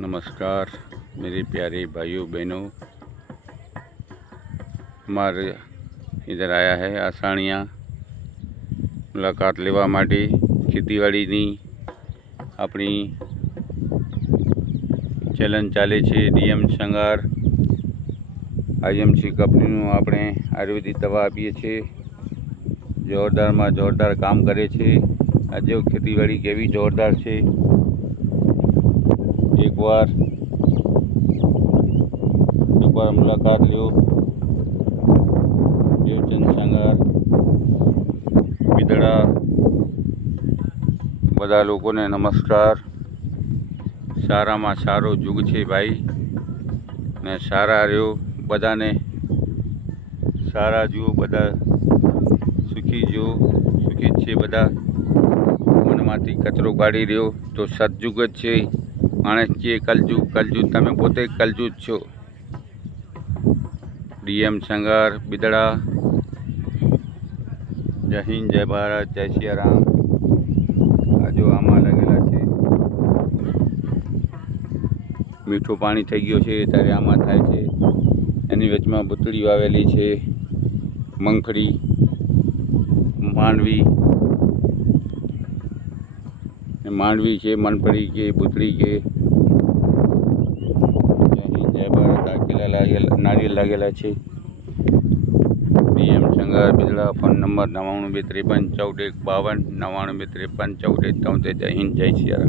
नमस्कार मेरे प्यारे भाइयों बहनों, हमारे इधर आया है आसानिया मुलाकात लेवा माटे खेतीवाड़ी अपनी चलन चाले छे। डीएम संगार आईएमसी कंपनी આપણે આયુર્વેદિક દવા આપીએ છીએ। જોરદાર में जोरदार काम करे छे। आज खेतीवाड़ी केवी जोरदार है। एक बार मुलाकात लो। देवचंद संगार बिदड़ा बधा लोगों ने नमस्कार। सारा में सारो जुग है भाई ने सारा रहो बधा ने सारा जुओ बधा सुखी जो सुखी छे। बधा मनमांथी कचरो काढ़ी रह्यो तो सतजुग ज छे। माणस छे कलजुग कलजुग तमे पोते कलजुग छो। डीएम संगार बिदड़ा। जय हिंद जय भारत जय सियाराम। आज आमा लगेला छे मीठू पाणी थई गयो छे त्यारे आमा थाय छे। एनी वचमां बूतड़ी वावेली छे, मूंगफળી, मांडवी है, मूंगफળી के बूतड़ी के। जय हिंद जय भारत। आकेला नारियल लागेला है। डीएम संगार बिदड़ा। Phone number 99 253 14 52 99 253 14 73। जय हिंद जय सियाराम।